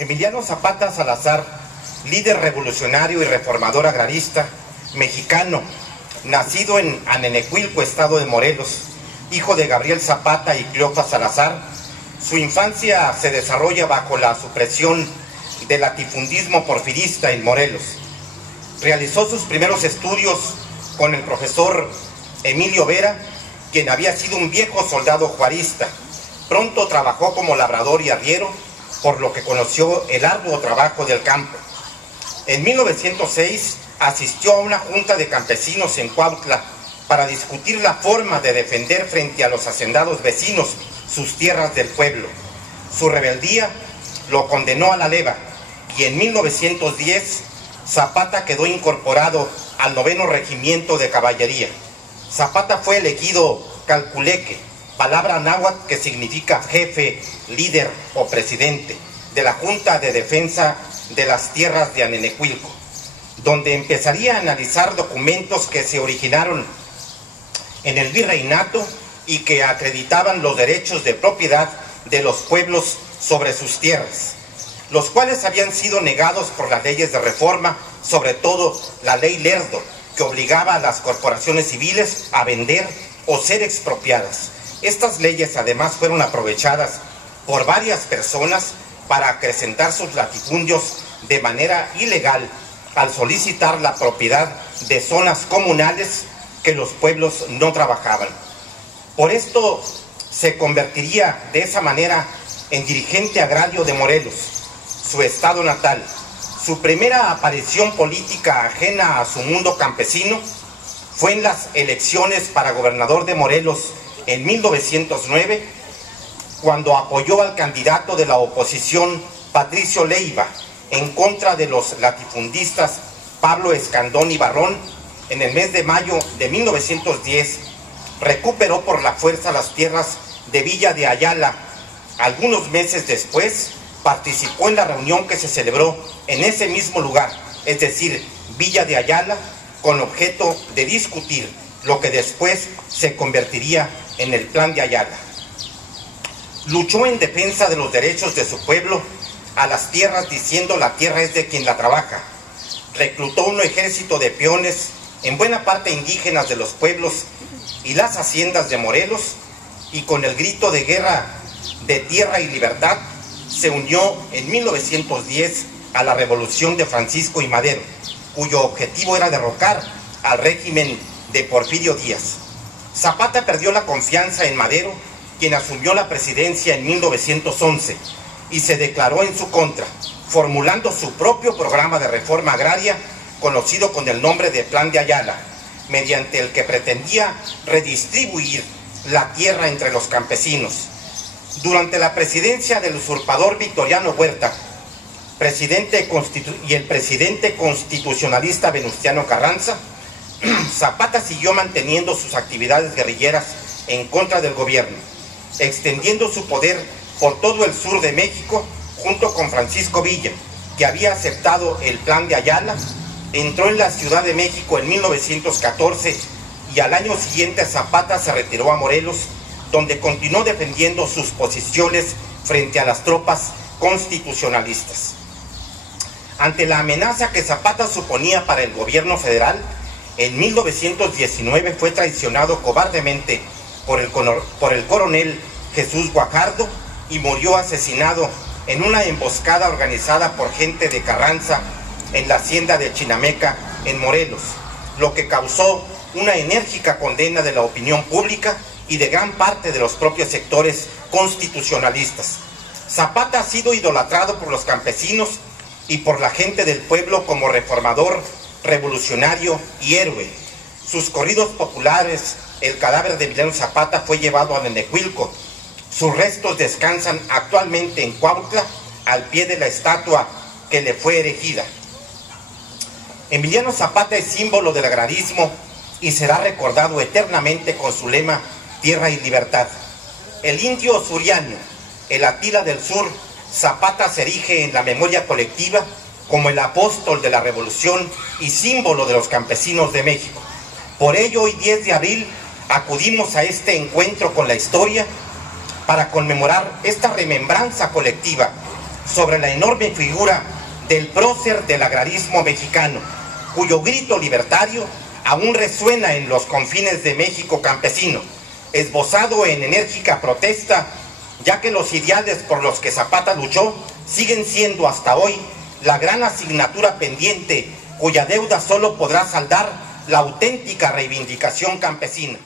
Emiliano Zapata Salazar, líder revolucionario y reformador agrarista mexicano, nacido en Anenecuilco, estado de Morelos, hijo de Gabriel Zapata y Cleofa Salazar. Su infancia se desarrolla bajo la supresión del latifundismo porfirista en Morelos. Realizó sus primeros estudios con el profesor Emilio Vera, quien había sido un viejo soldado juarista. Pronto trabajó como labrador y arriero, por lo que conoció el arduo trabajo del campo. En 1906 asistió a una junta de campesinos en Cuautla para discutir la forma de defender frente a los hacendados vecinos sus tierras del pueblo. Su rebeldía lo condenó a la leva y en 1910 Zapata quedó incorporado al 9º Regimiento de Caballería. Zapata fue elegido calculeque, palabra náhuatl que significa jefe, líder o presidente, de la Junta de Defensa de las Tierras de Anenecuilco, donde empezaría a analizar documentos que se originaron en el virreinato y que acreditaban los derechos de propiedad de los pueblos sobre sus tierras, los cuales habían sido negados por las leyes de reforma, sobre todo la ley Lerdo, que obligaba a las corporaciones civiles a vender o ser expropiadas. Estas leyes además fueron aprovechadas por varias personas para acrecentar sus latifundios de manera ilegal al solicitar la propiedad de zonas comunales que los pueblos no trabajaban. Por esto se convertiría de esa manera en dirigente agrario de Morelos, su estado natal. Su primera aparición política ajena a su mundo campesino fue en las elecciones para gobernador de Morelos en 1909, cuando apoyó al candidato de la oposición, Patricio Leiva, en contra de los latifundistas Pablo Escandón y Barrón. En el mes de mayo de 1910, recuperó por la fuerza las tierras de Villa de Ayala. Algunos meses después, participó en la reunión que se celebró en ese mismo lugar, es decir, Villa de Ayala, con objeto de discutir lo que después se convertiría en el Plan de Ayala. Luchó en defensa de los derechos de su pueblo a las tierras, diciendo: la tierra es de quien la trabaja. Reclutó un ejército de peones, en buena parte indígenas de los pueblos y las haciendas de Morelos, y con el grito de guerra de tierra y libertad se unió en 1910 a la revolución de Francisco I. Madero, cuyo objetivo era derrocar al régimen de Porfirio Díaz. Zapata perdió la confianza en Madero, quien asumió la presidencia en 1911 y se declaró en su contra, formulando su propio programa de reforma agraria, conocido con el nombre de Plan de Ayala, mediante el que pretendía redistribuir la tierra entre los campesinos. Durante la presidencia del usurpador Victoriano Huerta, y el presidente constitucionalista Venustiano Carranza, Zapata siguió manteniendo sus actividades guerrilleras en contra del gobierno, extendiendo su poder por todo el sur de México junto con Francisco Villa, que había aceptado el Plan de Ayala. Entró en la Ciudad de México en 1914 y al año siguiente Zapata se retiró a Morelos, donde continuó defendiendo sus posiciones frente a las tropas constitucionalistas. Ante la amenaza que Zapata suponía para el gobierno federal, en 1919 fue traicionado cobardemente por el coronel Jesús Guajardo y murió asesinado en una emboscada organizada por gente de Carranza en la hacienda de Chinameca, en Morelos, lo que causó una enérgica condena de la opinión pública y de gran parte de los propios sectores constitucionalistas. Zapata ha sido idolatrado por los campesinos y por la gente del pueblo como reformador, revolucionario y héroe. Sus corridos populares, el cadáver de Emiliano Zapata fue llevado a Anenecuilco. Sus restos descansan actualmente en Cuautla, al pie de la estatua que le fue erigida. Emiliano Zapata es símbolo del agrarismo y será recordado eternamente con su lema Tierra y Libertad. El indio suriano, el Atila del Sur, Zapata se erige en la memoria colectiva como el apóstol de la revolución y símbolo de los campesinos de México. Por ello, hoy 10 de abril acudimos a este encuentro con la historia para conmemorar esta remembranza colectiva sobre la enorme figura del prócer del agrarismo mexicano, cuyo grito libertario aún resuena en los confines de México campesino, esbozado en enérgica protesta, ya que los ideales por los que Zapata luchó siguen siendo hasta hoy la gran asignatura pendiente cuya deuda solo podrá saldar la auténtica reivindicación campesina.